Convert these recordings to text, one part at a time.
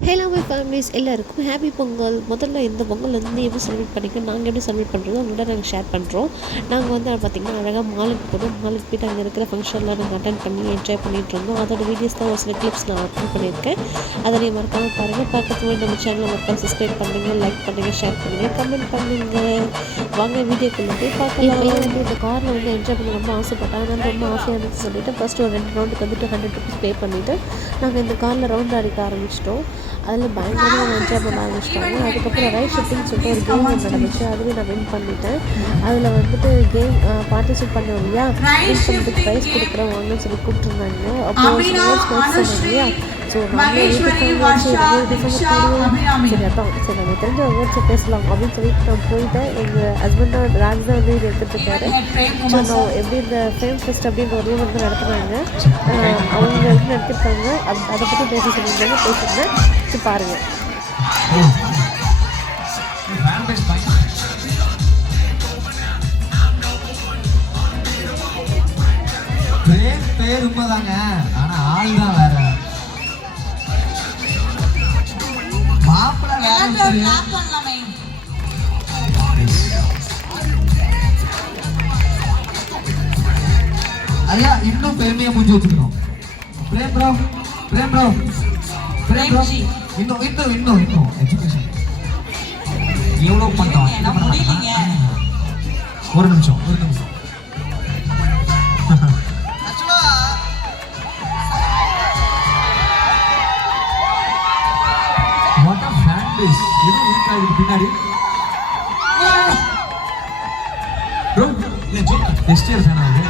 Hello my families எல்லாருக்கும் happy Pongal. முதல்ல இந்த பொங்கல் வந்து எப்படி செலிப்ரேட் பண்ணிக்க நாங்கள் எப்படி செலிப்ரேட் பண்ணுறதோ உங்கள்கிட்ட நாங்கள் ஷேர் பண்ணுறோம் நாங்கள் வந்து பார்த்திங்கன்னா அழகாக மாலுக்கு போனோம் மாலுக்கு போய்ட்டு அங்கே இருக்கிற ஃபங்க்ஷனில் நாங்கள் அட்டன் பண்ணி என்ஜாய் பண்ணிகிட்டு இருந்தோம். அதோட வீடியோஸ் தான் ஒரு சில கிளிப்ஸ் நான் அப்லோட் பண்ணியிருக்கேன். அதை நீ மறக்காமல் பாருங்கள் பக்கத்து போய் நம்ம சேனலை மறக்காம சப்ஸ்கிரைப் பண்ணுங்கள் லைக் பண்ணுங்கள் ஷேர் பண்ணுங்கள் கமெண்ட் பண்ணுங்கள் வாங்க வீடியோக்குள்ளே போய் பார்க்கலாம். வந்து இந்த காரில் வந்து என்ஜாய் பண்ண ரொம்ப ஆசைப்பட்டேன் ஆனால் ரொம்ப ஆசையாக இருந்துச்சு சொல்லிட்டு ஃபஸ்ட்டு ஒரு ரெண்டு ரவுண்டுக்கு வந்துட்டு ஹண்ட்ரட் ருபீஸ் பே பண்ணிவிட்டு நாங்கள் இந்த காரில் ரவுண்ட் அடிக்க ஆரம்பிச்சிட்டோம். அதில் பயங்கரமாக என்ஜாய் பண்ண ஆரம்பிச்சிட்டாங்க அதுக்கப்புறம் ரைட் ஷிஃப்டிங் சொல்லிட்டு ஒரு கேம் ஒன்று நடந்துச்சு. அதுலேயும் நான் வின் பண்ணிட்டேன். அதில் வந்துட்டு கேம் பார்ட்டிசிபேட் பண்ணோம் இல்லையா வின் பண்ணிட்டு ப்ரைஸ் கொடுக்குறோம் வாங்கன்னு சொல்லி கூப்பிட்டுருந்தாங்க. அப்போ அபினா, சொன்னாங்க இல்லையா? ஸோ மகேஸ்வரி, சரி நம்ம தெரிஞ்ச வேர்ட்ஸை பேசலாம் அப்படின்னு சொல்லிட்டு நான் போயிட்டேன் எங்கள் ஹஸ்பண்டோட ராஜ் தான் வந்து இது எடுத்துகிட்டு இருக்காரு ஸோ நான் எப்படி இந்த ஃபேம் ஃபெஸ்ட் அப்படின்ற ஒரு வந்து நடத்துனாங்க அவங்க வந்து நடத்திருக்காங்க அது அதை பற்றி பேச சொல்லியிருந்தாங்க பேசியிருந்தேன் சரி பாருங்கள் பேர் பேர் உண்மைதாங்க. Clap பண்ணலாமே. ஐயா இன்னும் பெருமையா முடிஞ்சு வச்சுக்கணும். Prem bro Prem bro Prem bro. இன்னும் இன்னும் இன்னும் இன்னும். எஜுகேஷன் எவ்வளவு பண்ணோம். ஒரு நிமிஷம் ஒரு நிமிஷம். பேஸ் எதுவும் இருக்கா இதுக்கு பின்னாடி ப்ரோ இல்லை ஜோக்கர் நெக்ஸ்ட் இயர் ஃபேன் ஆகுது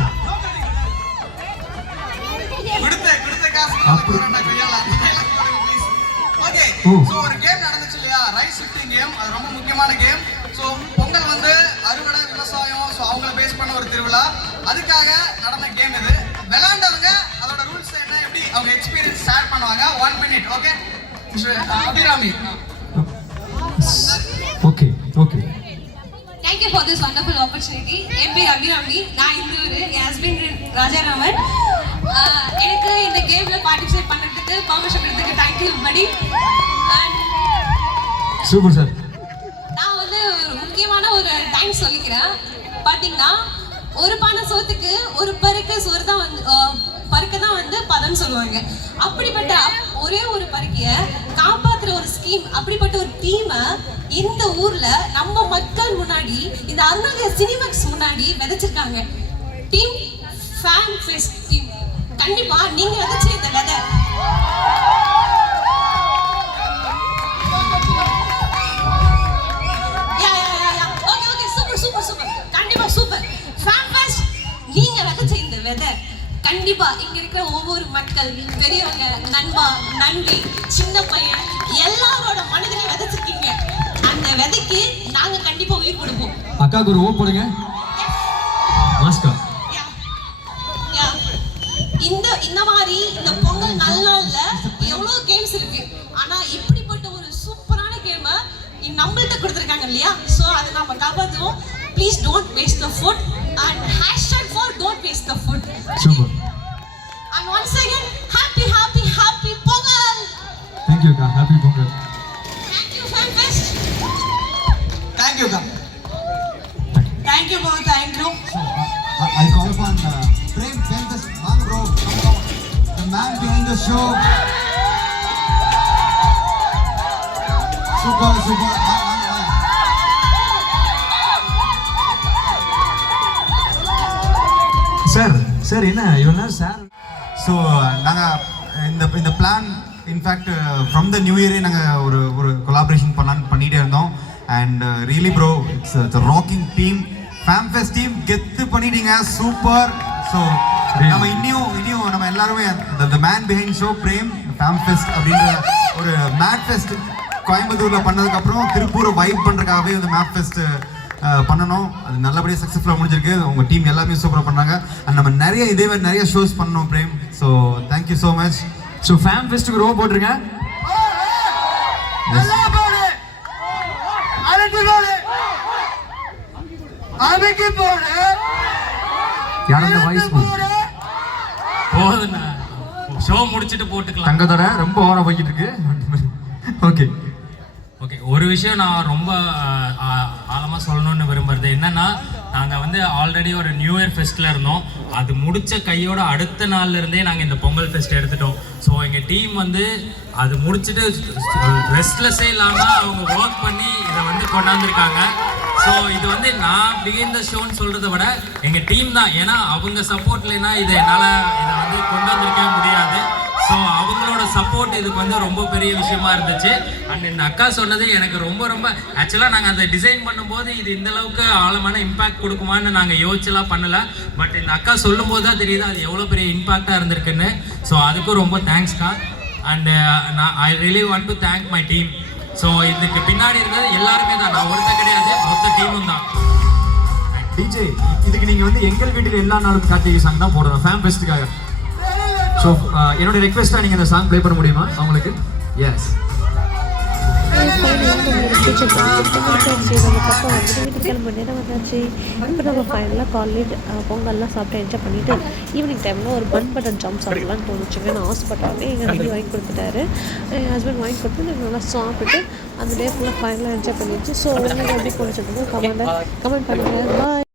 கொடுத்த கொடுத்த காசு அப்படி. போராட்டம் கையாளலாம். Please. Okay. ஓ. So, ஒரு கேம் நடந்துச்சு இல்லையா ரைஸ் ஷிஃப்டிங் கேம் அது ரொம்ப முக்கியமான கேம் ஸோ பொங்கல் வந்து அறுவடை விவசாயம் ஸோ அவங்கள பேஸ் பண்ண ஒரு திருவிழா அதுக்காக நடந்த கேம் இது விளையாண்டவங்க அதோட ரூல்ஸ் என்ன எப்படி அவங்க எக்ஸ்பீரியன்ஸ் ஷேர் பண்ணுவாங்க one minute okay Abirami okay Thank you for this wonderful opportunity. என் பேர் அபிராமி நான் இந்தூர் என் ஹஸ்பண்ட் ராஜாராமன். எனக்கு இந்த கேம்ல பார்ட்டிசிபேட் பண்ணுறதுக்கு பர்மிஷன் கொடுத்ததுக்கு தேங்க்யூ படி அண்ட் சூப்பர் சார் நான் வந்து ஒரு முக்கியமான ஒரு டைம் சொல்லிக்கிறேன். பார்த்தீங்கன்னா ஒரு பானை சோத்துக்கு ஒரு பருக்கு சோறு தான் வந்து பருக்க தான் வந்து பதம் சொல்லுவாங்க. அப்படிப்பட்ட அப்- ஒரே ஒரு பருக்கிய காப்பாத்துற ஒரு ஸ்கீம் அப்படிப்பட்ட ஒரு டீமை இந்த ஊர்ல நம்ம மக்கள் முன்னாடி இந்த அருணாலய சினிமாக்ஸ் முன்னாடி விதைச்சிருக்காங்க. டீம் ஃபேன் ஃபெஸ்ட் டீம் கண்டிப்பா நீங்க விதைச்ச இந்த விதை. கண்டிப்பா இங்க இருக்கிற ஒவ்வொரு மக்கள் பெரியவங்க நண்பா நன்றி சின்ன பையன் எல்லாரோட மனதிலையும் விதைச்சிருக்கீங்க. அந்த விதைக்கு நாங்க கண்டிப்பா உயிர் கொடுப்போம். அக்காவுக்கு ஒரு ஓ போடுங்க. மாஸ்கா. இந்த இந்த மாதிரி இந்த பொங்கல் நல்நாள்ல எவ்வளவு கேம்ஸ் இருக்கு. ஆனா இப்படிப்பட்ட ஒரு சூப்பரான கேமை நம்மள்ட்ட கொடுத்துருக்காங்க இல்லையா? ஸோ அதை நம்ம காப்பாற்றுவோம் please don't waste the food and hashtag for don't waste the food super And once again happy happy happy Pongal thank you அக்கா happy Pongal thank you fan fest thank you கா Thank you both, thank you. I call upon uh, Prem Pentas Man bro, come down. The man behind the show. Super, super. Ah, ah, ah. Sir sir என்ன இவங்க sir so நாங்கள் இந்த இந்த plan in fact from the new இயரே நாங்கள் ஒரு ஒரு collaboration பண்ணலான்னு பண்ணிகிட்டே இருந்தோம். And really bro it's it's rocking team fam fest team கெத்து பண்ணிட்டீங்க. சூப்பர் ஸோ நம்ம இன்னியும் இனியும் நம்ம எல்லாருமே the man behind show Prem fam fest அப்படின்ற ஒரு மேட் ஃபெஸ்ட் கோயம்புத்தூரில் பண்ணதுக்கப்புறம் திருப்பூரை வைப் பண்ணுறதுக்காகவே இந்த மேப் ஃபெஸ்ட்டு பண்ணணும். அது நல்லபடியாக சக்ஸஸ்ஃபுல்லாக முடிஞ்சிருக்கு. உங்கள் டீம் எல்லாமே சூப்பராக பண்ணாங்க. அண்ட் நம்ம நிறைய இதே மாதிரி நிறைய ஷோஸ் பண்ணோம் Prem. So thank you so much so fam ஃபெஸ்ட்டுக்கு row போட்டிருங்க போதுண்ணா. ஷோ முடிச்சிட்டு போட்டுக்கலாம். தங்கத்தோட ரொம்ப ஓரம் போய்கிட்டு இருக்கு. ஓகே ஓகே ஒரு விஷயம் நான் ரொம்ப ஆழமாக சொல்லணும்னு விரும்புறது என்னன்னா நாங்கள் வந்து ஆல்ரெடி ஒரு நியூ இயர் ஃபெஸ்ட்டில் இருந்தோம். அது முடிச்ச கையோட அடுத்த நாள்ல இருந்தே நாங்கள் இந்த பொங்கல் ஃபெஸ்ட் எடுத்துட்டோம். ஸோ எங்கள் டீம் வந்து அது முடிச்சுட்டு ரெஸ்ட்லெஸ்ஸே இல்லாமல் அவங்க ஒர்க் பண்ணி இதை வந்து கொண்டாந்துருக்காங்க. ஸோ இது வந்து நான் பிகின் த ஷோன்னு சொல்கிறத விட எங்கள் டீம் தான். ஏன்னா அவங்க சப்போர்ட் இல்லைன்னா இதை என்னால் இதை வந்து கொண்டாந்துருக்கவே முடியாது. ஸோ அவங்களோட சப்போர்ட் இதுக்கு வந்து ரொம்ப பெரிய விஷயமா இருந்துச்சு. அண்ட் இந்த அக்கா சொன்னது எனக்கு ரொம்ப ரொம்ப ஆக்சுவலாக நாங்கள் அதை டிசைன் பண்ணும்போது இது இந்த அளவுக்கு ஆழமான இம்பாக்ட் கொடுக்குமான்னு நாங்கள் யோசிச்செல்லாம் பண்ணல. பட் இந்த அக்கா சொல்லும் போது தான் தெரியுது அது எவ்வளோ பெரிய இம்பாக்டாக இருந்திருக்குன்னு. ஸோ அதுக்கும் ரொம்ப தேங்க்ஸ்க்கா அண்டு uh, நான் I really want to thank my team so இதுக்கு பின்னாடி இருந்தது எல்லாருமே தான். நான் ஒருத்தர் கிடையாது மொத்த டீமும் தான். டிஜே இதுக்கு நீங்கள் வந்து எங்கள் வீட்டில் எல்லா நாளும் கார்த்திகை சாங் தான் போடுறோம் ஃபேம் ஃபெஸ்ட்டுக்காக ஸோ uh, என்னோட ரெக்வெஸ்ட்டாக நீங்கள் இந்த சாங் ப்ளே பண்ண முடியுமா? அவங்களுக்கு? எஸ் வீட்டுக்கு கிளம்ப நேரம் வந்தாச்சு இப்போ நம்ம ஃபைனலாக காலேஜ் பொங்கல்லாம் சாப்பிட்டு என்ஜாய் பண்ணிவிட்டு ஈவினிங் டைமில் ஒரு பன் பட்டன் ஜாம் சாப்பிடலாம்னு தோணுச்சுங்க நான் ஆசைப்பட்டாவே எங்கள் ஹஸ்பண்ட் வாங்கி கொடுத்துட்டாரு என் ஹஸ்பண்ட் வாங்கி கொடுத்து நாங்கள் நல்லா சாப்பிட்டு அந்த டே ஃபுல்லாக ஃபைனலாக என்ஜாய் பண்ணிடுச்சு ஸோ உங்களுக்கு எப்படி பிடிச்சிருந்தோ கமெண்ட் கமெண்ட் பண்ணுங்கள் பாய்